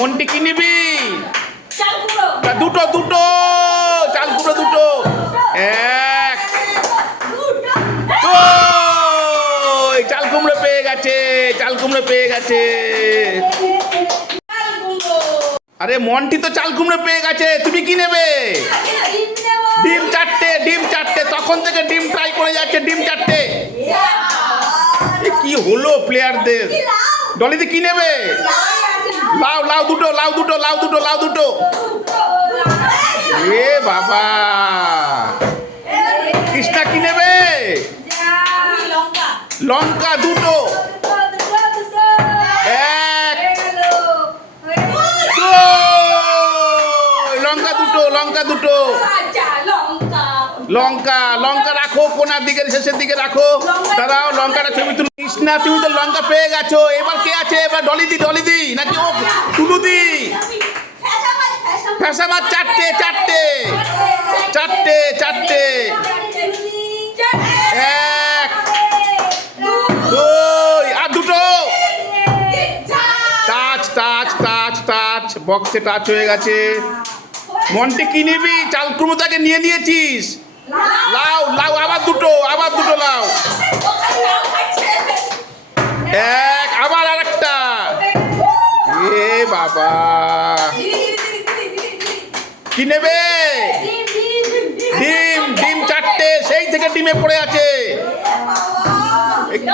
মন্টি কি নিবি? দুটো দুটো চাল কুমড়ো দুটো। এক চাল কুমড়ো পেয়ে গেছে, চাল কুমড়ো পেয়ে গেছে। আরে মন্টি তো চাল কুমড়ো পেয়ে গেছে, তুমি কি নেবে? ডিম চারটে, ডিম চারটে, তখন থেকে ডিম ট্রাই করে যাচ্ছে, ডিম চারটে। কি হলো প্লেয়ারদের? ডলিদি কি নেবে? লাউ, লাউ দুটো, লাউ দুটো, লাউ দুটো, লাউ দুটো। এ বাবা, কৃষ্ণা কি নেবে? লঙ্কা দুটো। এক লঙ্কা দুটো, লঙ্কা দুটো। লঙ্কা, লঙ্কা রাখো কোনার দিকে, শেষের দিকে রাখো। দাঁড়াও, লঙ্কাটা ছবি তুলো। কৃষ্ণা তুমি তো লঙ্কা পেয়ে গেছো, এবার কে আছে? এবার ডলিদি, ডলিদি নাকি ও টুলুদি? ফ্যাসামাছ চারটে, চারটে, চারটে, চারটে। এক দুই আর দুটো। টাচ, টাচ, টাচ, টাচ, বক্সে টাচ হয়ে গেছে। মন্টি কি নিবি? চাল কুমড়োটাকে নিয়ে নিয়েছিস। লাউ, লাউ আবার দুটো, আবার দুটো লাউ। এক, আবার আরেকটা। এ বাবা, কি নেবে? ডিম, ডিম চারটে, সেই থেকে ডিমে পড়ে আছে।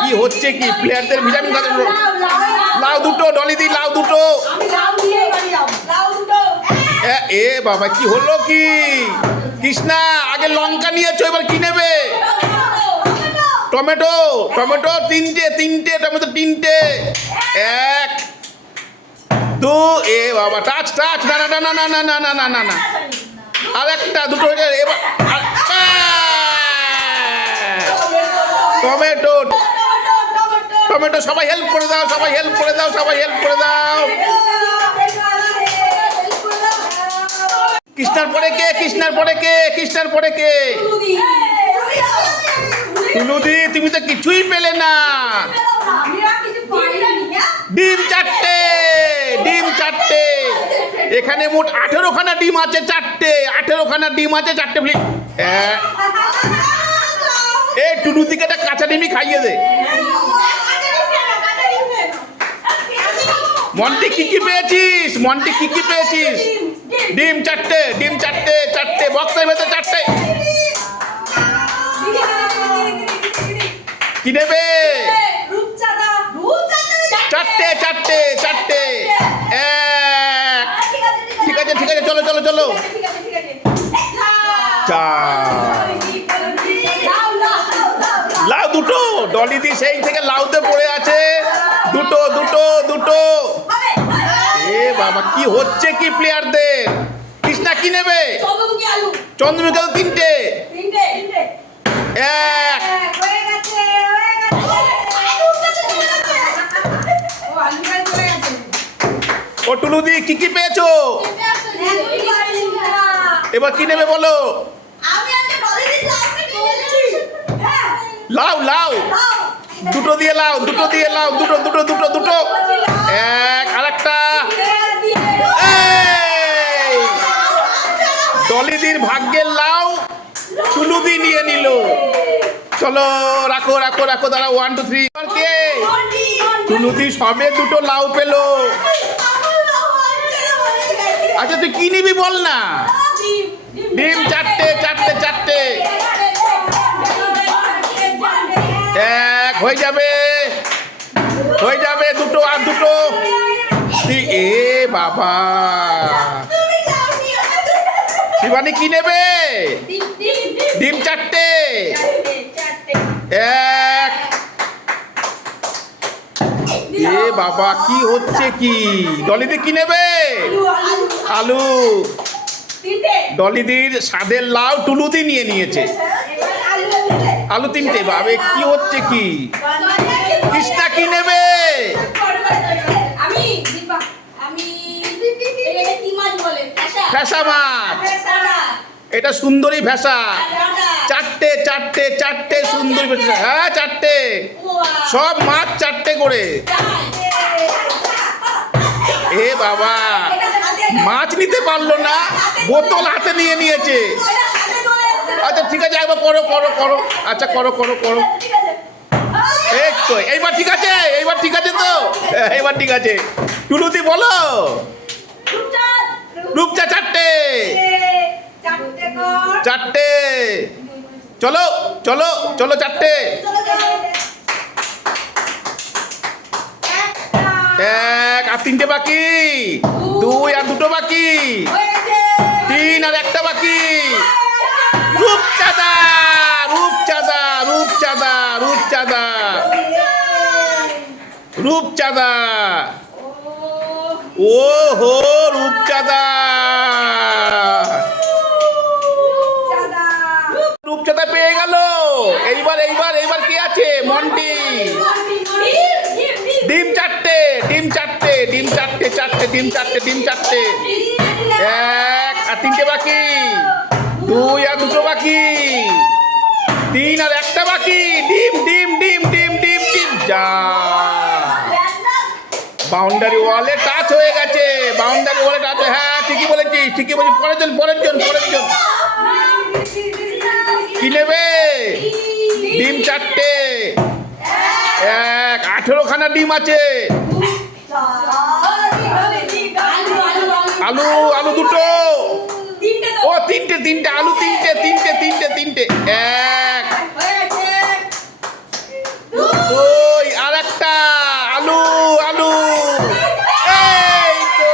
কি হচ্ছে কি প্লেয়ারদের ভিটামিন খাতে? লাউ দুটো, ডলিদি লাউ দুটো। এ বাবা, কি হলো কি? কৃষ্ণা আগে লঙ্কা নিয়েছো, এবার কি নেবে? টমেটো, টমেটো তিনটে, তিনটে টমেটো, তিনটে। এক দু, এ বাবা, টাচ, টাচ, না না না না না না না না না না, আর একটা দুটো। এবার টমেটো, টমেটো। সবাই হেল্প করে দাও, সবাই হেল্প করে দাও, সবাই হেল্প করে দাও। কৃষ্ণার পরে কে? কৃষ্ণার পরে কে? কৃষ্ণার পরে কে? টুলুদি, তুমি তো কিছুই পেলে না। ডিম চারটে, ডিম চারটে। এখানে মোট 18খানা ডিম আছে, চারটে। 18খানা ডিম আছে, চারটে। এই টুলুদিকে একটা কাঁচা ডিমই খাইয়ে দে। মন্টি কি কি পেয়েছিস? মন্টি কি কি পেয়েছিস? ডিম চারটে, ডিম চারটে, চারটে বক্সের ভেতরে চারটে। কি নেবে? চারটে, চারটে, চারটে। এক, ঠিক আছে, ঠিক আছে, চলো চলো চলো। লাউ দুটো, ডলিদি সেই থেকে লাউতে পড়ে আছে। দুটো, দুটো, দুটো। এ বাবা, কি হচ্ছে কি প্লেয়ারদের? কৃষ্ণা কি নেবে? চন্দ্রমুখী আলু তিনটে। এক, ও টুলুদি কি কি পেয়েছো? এবার কি নেবে বলো? লাউ, লাউ দুটো দিয়ে লাউ, দুটো দিয়ে লাউ, দুটো, দুটো, দুটো, দুটো। এক, আরেকটা। ডলিদির ভাগ্যের লাউ টুলুদি নিয়ে নিল। চলো রাখো, রাখো, রাখো, দাঁড়া। 1 2 3। কে? টুলুদি সবে দুটো লাউ পেলো। আচ্ছা তুই কি নিবি বল না? ডিম চারটে, চারটে, চারটে। এক, হয়ে যাবে, হয়ে যাবে। দুটো আর দুটো। এ বাবা, শিবানী কি নেবে? ডিম চারটে। এক, এ বাবা, কি হচ্ছে কি? ডলিদি কি নেবে? আলু। ডলিদির স্বাদের লাউ টুলুদি নিয়ে নিয়েছে। আলু তিনটে। বাবে কি হচ্ছে কি? কৃষ্ণা কি নেবে? ফ্যাসা মাছ। এটা সুন্দরী ভেসা। চারটে, চারটে, চারটে সুন্দরী ভেসা। হ্যাঁ চারটে, সব মাছ চারটে করে। এ বাবা মাছ নিতে পারলো না, বোতল হাতে নিয়ে নিয়েছে। আচ্ছা ঠিক আছে, একবার করো করো করো, আচ্ছা করো করো করো। এই তো এইবার ঠিক আছে, এইবার ঠিক আছে তো, এইবার ঠিক আছে। টুলুদি বলো। রূপচা চারটে, চারটে। চলো চলো চলো, চারটে। এক আর তিনটে বাকি, দুই আর দুটো বাকি, তিন আর একটা বাকি। রূপচাঁদা, রূপচাঁদা, রূপচাঁদা, রূপচাঁদা, রূপচাঁদা। ও হো, রূপচাঁদা, রূপচাঁদা পেয়ে গেল। এইবার এইবার এইবার কে আছে? মন্টি। ডিম চারটে, ডিম চারটে, ডিম চারটে, চারটে ডিম, চারটে ডিম, চারটে। এক আর তিনটে বাকি, দুই আর দুটো বাকি, তিন আর একটা বাকি। ডিম ডিম ডিম ডিম ডিম ডিম। যা, বাউন্ডারি ওয়ালে টাচ হয়ে গেছে, বাউন্ডারি ওয়ালে টাচ। হ্যাঁ ঠিকই বলেছিস, ঠিকই বলেছিস। পরের জন, পরের জন, পরের জন। কি নেবে? ডিম চারটে। এক 18খানা ডিম আছে। আলু, আলু দুটো। ও তিনটে, তিনটে আলু, তিনটে, তিনটে, তিনটে, তিনটে। এক, দুই আর একটা আলু, আলু। এই তো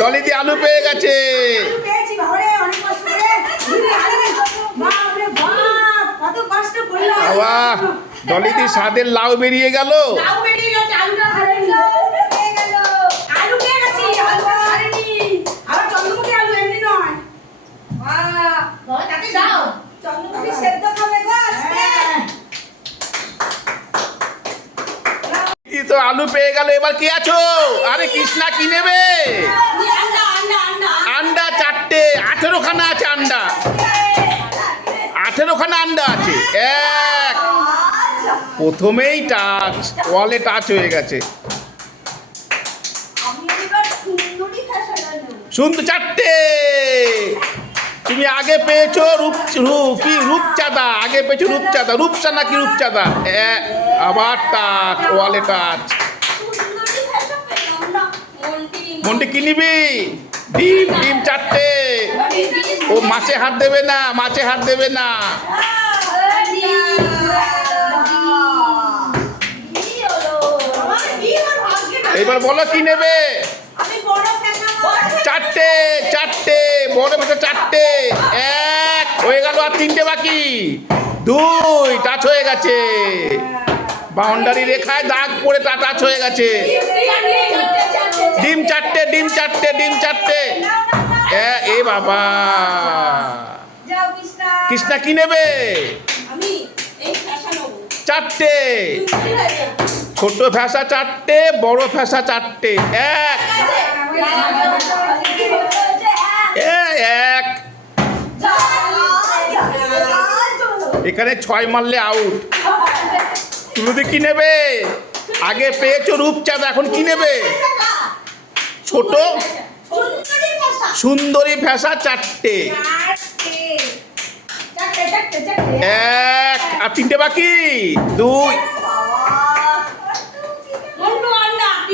ডলিদি আলু পেয়ে গেছে। বাবা, ডলিদি স্বাদের লাউ বেরিয়ে গেল। তো আলু পেয়ে গেল। এবার কে আছো? আরে কৃষ্ণা, কি নেবে? আন্ডা চারটে। 18খানা আছে আন্ডা, 18খানা আন্ডা আছে। এক, প্রথমেই টাচ, ওয়ালে টাচ হয়ে গেছে। সুন্দর চারটে। তুমি আগে পেয়েছো কি রূপচাঁদা, আগে পেয়েছো রূপচাঁদা। রূপসা নাকি রূপচাঁদা? আবার টাচ, ওয়ালে টাচ। মন্টি কি নিবি? ডিম, ডিম চারটে। ও মাছে হাত দেবে না, মাছে হাত দেবে না। এবার বলো কি নেবে? চারটে, চারটে বড় ফেসা চারটে। এক হয়ে গেল, আর তিনটে বাকি। দুই টাচ হয়ে গেছে, বাউন্ডারি রেখায় দাগ পড়ে টাচ হয়ে গেছে। ডিম চারটে, ডিম চারটে, ডিম চারটে। এ বাবা, কৃষ্ণা কি নেবে? চারটে। ছোট ফ্যাসা চারটে, বড় ফ্যাসা চারটে। এক, এক। এখানে 6 মারলে আউট। টুলুদি কি নেবে? আগে পেয়েছো রূপচাঁদা, এখন কি নেবে? ছোট সুন্দরী ফ্যাসা চারটে। এক আর তিনটে বাকি। দুই,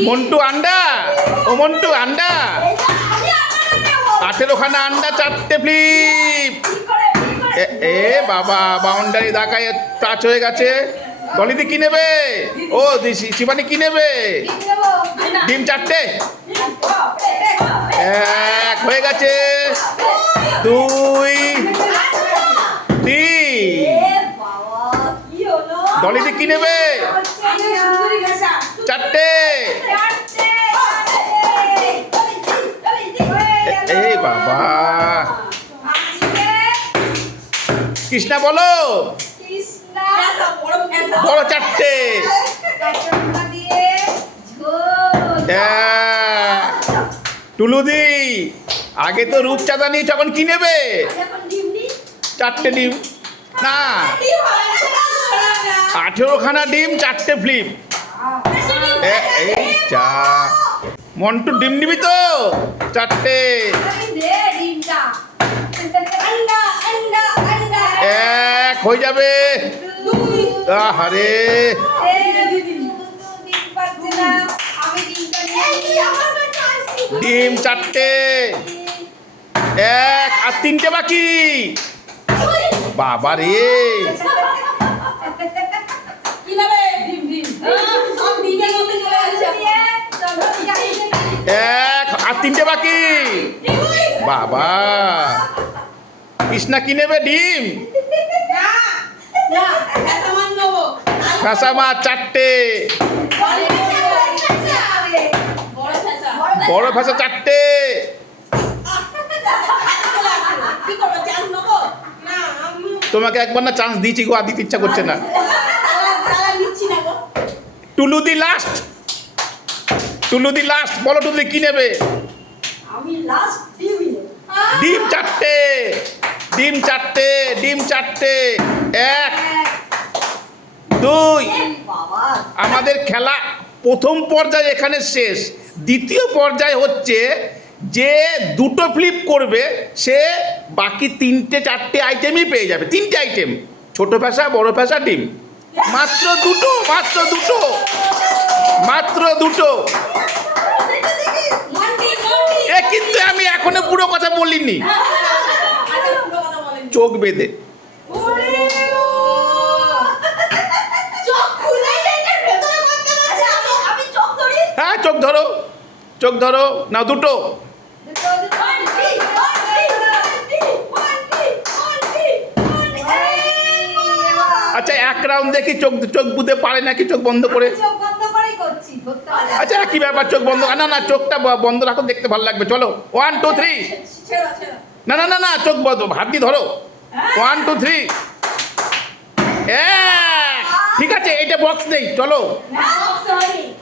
মন্টু আন্ডা। ও মন্টু আন্ডা। 18খানা আন্ডা, চারটে ফ্লিপ। এ বাবা, বাউন্ডারি দাগায় টাচ হয়ে গেছে। ডলিদি কি নেবে? ও শিবানী কি নেবে? ডিম চারটে। এক হয়ে গেছে, দুই, তিন। ডলিদি কি নেবে? চারটে। এই বাবা, কৃষ্ণা বলো। বড় চারটে। টুলুদি আগে তো রূপচাঁদা নিয়েছ, এখন কি নেবে? চারটে ডিম। না, 18খানা ডিম, চারটে ফ্লিপ। এই যা মন্টু ডিম নিবি তো 4টে। এক হয়ে যাবে। আহারে ডিম 4টে। এক আর 3টে বাকি। বাবা রে এক আর 3টে বাকি। বাবা কৃষ্ণা কি নেবে? ডিম ফ্যাসা মাছ 4টে। বড় ফ্যাসা 4টে। তোমাকে একবার না চান্স দিয়েছি গো, আর দিতে ইচ্ছা করছে না। টুলুদি লাস্ট, টুলুদি লাস্ট। বলো টুলুদি কি নেবে? ডিম 4টে, ডিম 4টে, ডিম 4টে। 1 2। আমাদের খেলা প্রথম পর্যায়ে এখানে শেষ। দ্বিতীয় পর্যায়ে হচ্ছে যে দুটো ফ্লিপ করবে সে বাকি 3টে 4টে আইটেমই পেয়ে যাবে। 3টে আইটেম, ছোট ফ্যাসা, বড় ফ্যাসা, ডিম। মাত্র দুটো, মাত্র দুটো, মাত্র দুটো। এ কিন্তু আমি এখনো পুরো কথা বলিনি। চোখ বেঁধে হ্যাঁ চোখ ধরো, চোখ ধরো না। দুটো। আচ্ছা 1 রাউন্ড দেখি চোখ চোখ বুঝতে পারে নাকি চোখ বন্ধ করে। আচ্ছা কি ব্যাপার চোখ বন্ধ? না না চোখটা বন্ধ রাখো, দেখতে ভালো লাগবে। চলো 1 2 3। না না না না চোখ বন্ধ, হাত দিয়ে ধরো। 1 2 3। ঠিক আছে, এটা বক্স নেই। চলো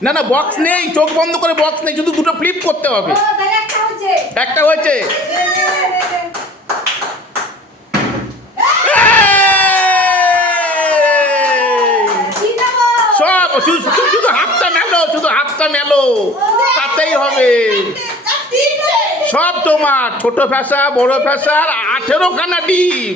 না না বক্স নেই, চোখ বন্ধ করে বক্স নেই, শুধু দুটো ফ্লিপ করতে হবে। একটা হয়েছে। সব শুধু হাতটা মেলো, শুধু হাতটা মেলো, তাতেই হবে। সব তোমার, ছোট ফ্যাসা, বড় ফ্যাসা, 18খানা ডিম।